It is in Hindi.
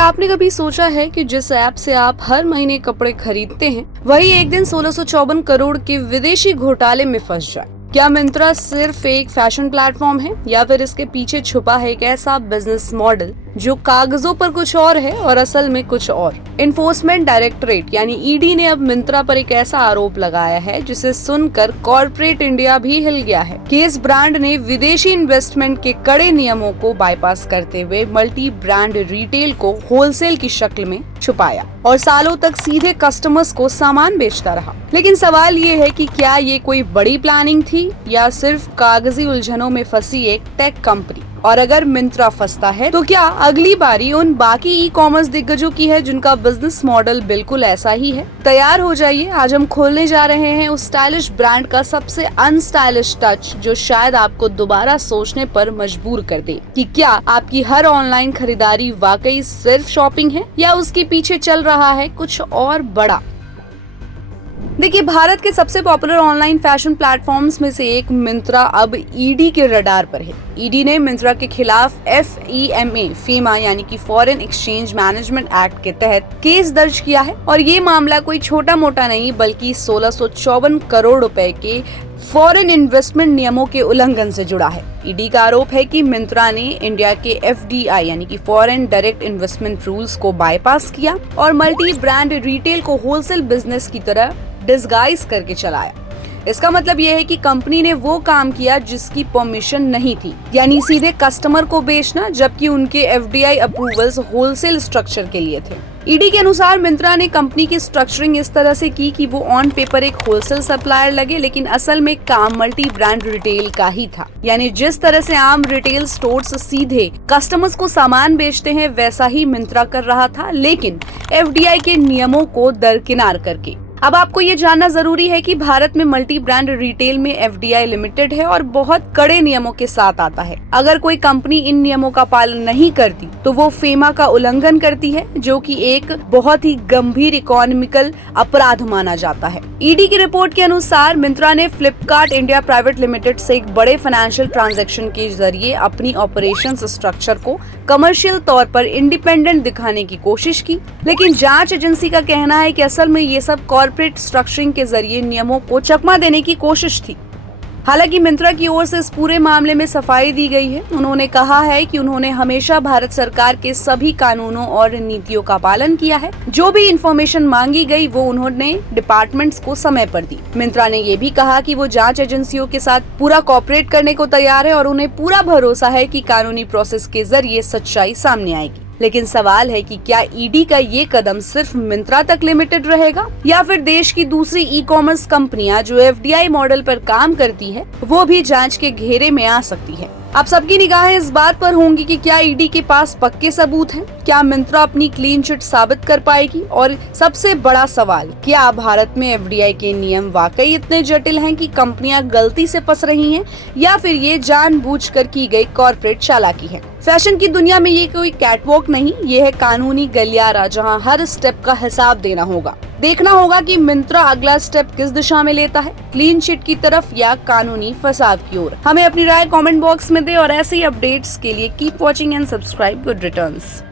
क्या आपने कभी सोचा है कि जिस ऐप से आप हर महीने कपड़े खरीदते हैं वही एक दिन 1654 करोड़ के विदेशी घोटाले में फंस जाए? क्या मिंत्रा सिर्फ एक फैशन प्लेटफॉर्म है या फिर इसके पीछे छुपा है एक ऐसा बिजनेस मॉडल जो कागजों पर कुछ और है और असल में कुछ और? इन्फोर्समेंट डायरेक्टरेट यानी ईडी ने अब मिंत्रा पर एक ऐसा आरोप लगाया है जिसे सुनकर कॉर्पोरेट इंडिया भी हिल गया है कि इस ब्रांड ने विदेशी इन्वेस्टमेंट के कड़े नियमों को बाईपास करते हुए मल्टी ब्रांड रिटेल को होलसेल की शक्ल में छुपाया और सालों तक सीधे कस्टमर्स को सामान बेचता रहा। लेकिन सवाल ये है कि क्या ये कोई बड़ी प्लानिंग थी या सिर्फ कागजी उलझनों में फंसी एक टेक कंपनी? और अगर मिंत्रा फंसता है तो क्या अगली बारी उन बाकी ई कॉमर्स दिग्गजों की है जिनका बिजनेस मॉडल बिल्कुल ऐसा ही है? तैयार हो जाइए, आज हम खोलने जा रहे हैं उस स्टाइलिश ब्रांड का सबसे अनस्टाइलिश टच जो शायद आपको दोबारा सोचने पर मजबूर कर दे कि क्या आपकी हर ऑनलाइन खरीदारी वाकई सिर्फ शॉपिंग है या उसके पीछे चल रहा है कुछ और बड़ा। देखिए, भारत के सबसे पॉपुलर ऑनलाइन फैशन प्लेटफॉर्म्स में से एक मिंत्रा अब ईडी के रडार पर है। ईडी ने मिंत्रा के खिलाफ फीमा यानी कि फॉरेन एक्सचेंज मैनेजमेंट एक्ट के तहत केस दर्ज किया है और ये मामला कोई छोटा मोटा नहीं बल्कि 1654 करोड़ रुपए के फॉरेन इन्वेस्टमेंट नियमों के उल्लंघन से जुड़ा है। ईडी का आरोप है कि मिंत्रा ने इंडिया के एफडीआई यानी कि फॉरेन डायरेक्ट इन्वेस्टमेंट रूल्स को बाईपास किया और मल्टी ब्रांड रिटेल को होलसेल बिजनेस की तरह डिस्गाइज करके चलाया। इसका मतलब यह है कि कंपनी ने वो काम किया जिसकी परमिशन नहीं थी, यानी सीधे कस्टमर को बेचना, जबकि उनके एफडीआई अप्रूवल्स होलसेल स्ट्रक्चर के लिए थे। ईडी के अनुसार मिंत्रा ने कंपनी की स्ट्रक्चरिंग इस तरह से की कि वो ऑन पेपर एक होलसेल सप्लायर लगे लेकिन असल में काम मल्टी ब्रांड रिटेल का ही था। यानी जिस तरह से आम रिटेल स्टोर्स सीधे कस्टमर्स को सामान बेचते हैं वैसा ही मिंत्रा कर रहा था, लेकिन एफडीआई के नियमों को दरकिनार करके। अब आपको ये जानना जरूरी है कि भारत में मल्टी ब्रांड रिटेल में एफडीआई लिमिटेड है और बहुत कड़े नियमों के साथ आता है। अगर कोई कंपनी इन नियमों का पालन नहीं करती तो वो फेमा का उल्लंघन करती है, जो कि एक बहुत ही गंभीर इकोनॉमिकल अपराध माना जाता है। ईडी की रिपोर्ट के अनुसार मिंत्रा ने फ्लिपकार्ट इंडिया प्राइवेट लिमिटेड से एक बड़े फाइनेंशियल ट्रांजैक्शन के जरिए अपनी ऑपरेशंस स्ट्रक्चर को कमर्शियल तौर पर इंडिपेंडेंट दिखाने की कोशिश की, लेकिन जांच एजेंसी का कहना है कि असल में ये सब कॉर्पोरेट स्ट्रक्चरिंग के जरिए नियमों को चकमा देने की कोशिश थी। हालांकि मिंत्रा की ओर से इस पूरे मामले में सफाई दी गई है। उन्होंने कहा है कि उन्होंने हमेशा भारत सरकार के सभी कानूनों और नीतियों का पालन किया है। जो भी इंफॉर्मेशन मांगी गई वो उन्होंने डिपार्टमेंट्स को समय पर दी। मिंत्रा ने ये भी कहा कि वो जांच एजेंसियों के साथ पूरा कोऑपरेट करने को तैयार है और उन्हें पूरा भरोसा है कि कानूनी प्रोसेस के जरिए सच्चाई सामने आएगी। लेकिन सवाल है कि क्या ईडी का ये कदम सिर्फ मिंत्रा तक लिमिटेड रहेगा या फिर देश की दूसरी ई कॉमर्स कंपनियां जो एफडीआई मॉडल पर काम करती है वो भी जांच के घेरे में आ सकती है। अब सबकी निगाहें इस बात पर होंगी कि क्या ईडी के पास पक्के सबूत हैं? क्या मिंत्रा अपनी क्लीन चिट साबित कर पाएगी? और सबसे बड़ा सवाल, क्या भारत में एफडीआई के नियम वाकई इतने जटिल हैं कि कंपनियां गलती से फंस रही हैं या फिर ये जानबूझकर की गई कॉर्पोरेट चालाकी है? फैशन की दुनिया में ये कोई कैटवॉक नहीं, ये है कानूनी गलियारा जहां हर स्टेप का हिसाब देना होगा। देखना होगा कि मिंत्रा अगला स्टेप किस दिशा में लेता है, क्लीन चिट की तरफ या कानूनी फसाद की ओर। हमें अपनी राय कमेंट बॉक्स में दे और ऐसे ही अपडेट्स के लिए keep watching and subscribe good returns.